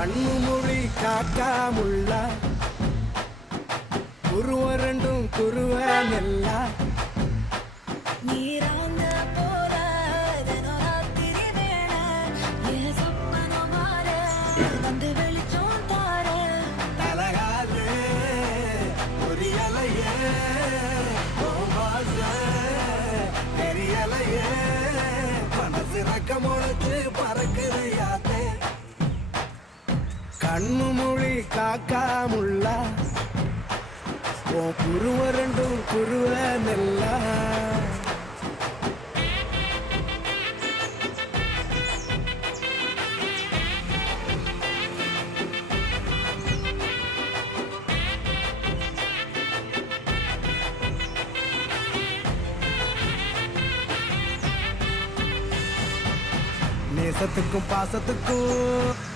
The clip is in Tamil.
கண்ணு மொழி காக்காமுள்ள குருவ ரெண்டும் குருவ நெல்லா நீராங்க போல தினராத்திரி வேளை என் சொப்பனம் மாற வந்து வெளிச்சம் தார தலகாது புரியலையே தெரியலையே மனசு ரக்க முளைச்சு பறக்குதையாத்தே கண்ணு மொழி காக்காமுள்ள குருவ ரெண்டும் குருவ நெல்லா நேசத்துக்கும் பாசத்துக்கும்